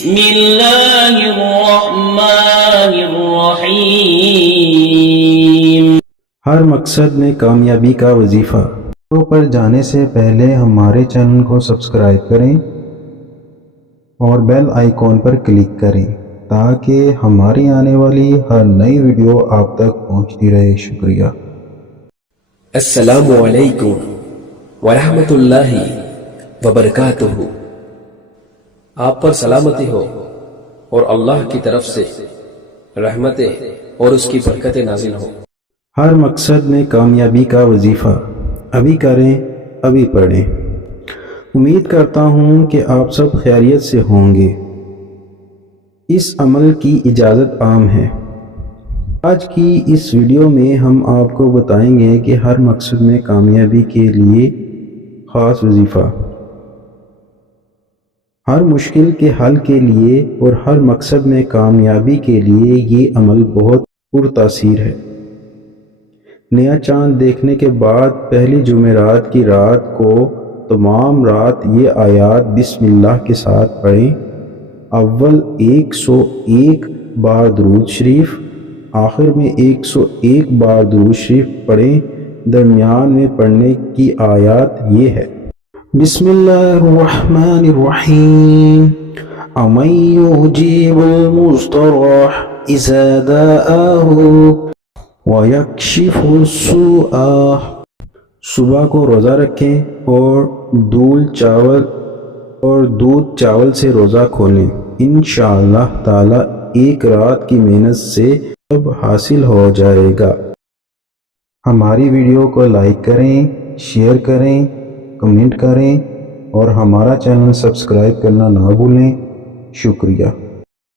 بسم اللہ الرحمن الرحیم۔ ہر مقصد میں کامیابی کا وظیفہ پر جانے سے پہلے ہمارے چینل کو سبسکرائب کریں اور بیل آئیکن پر کلک کریں تاکہ ہماری آنے والی ہر نئی ویڈیو آپ تک پہنچتی رہے۔ شکریہ۔ السلام علیکم ورحمۃ اللہ وبرکاتہ۔ آپ پر سلامتی ہو اور اللہ کی طرف سے رحمتیں اور اس کی برکتیں نازل ہو۔ ہر مقصد میں کامیابی کا وظیفہ ابھی کریں ابھی پڑھیں۔ امید کرتا ہوں کہ آپ سب خیریت سے ہوں گے۔ اس عمل کی اجازت عام ہے۔ آج کی اس ویڈیو میں ہم آپ کو بتائیں گے کہ ہر مقصد میں کامیابی کے لیے خاص وظیفہ، ہر مشکل کے حل کے لیے اور ہر مقصد میں کامیابی کے لیے یہ عمل بہت پرتاثیر ہے۔ نیا چاند دیکھنے کے بعد پہلی جمعرات کی رات کو تمام رات یہ آیات بسم اللہ کے ساتھ پڑھیں۔ اول 101 بار درود شریف، آخر میں 101 بار درود شریف پڑھیں۔ درمیان میں پڑھنے کی آیات یہ ہے: بسم اللہ الرحمن الرحیم، امن یجیب المضطر اذا دعاہ وَيَكْشِفُ السُّوءَ۔ صبح کو روزہ رکھیں اور دودھ چاول سے روزہ کھولیں۔ انشاءاللہ تعالی ایک رات کی محنت سے سب حاصل ہو جائے گا۔ ہماری ویڈیو کو لائک کریں، شیئر کریں، کمنٹ کریں اور ہمارا چینل سبسکرائب کرنا نہ بھولیں۔ شکریہ۔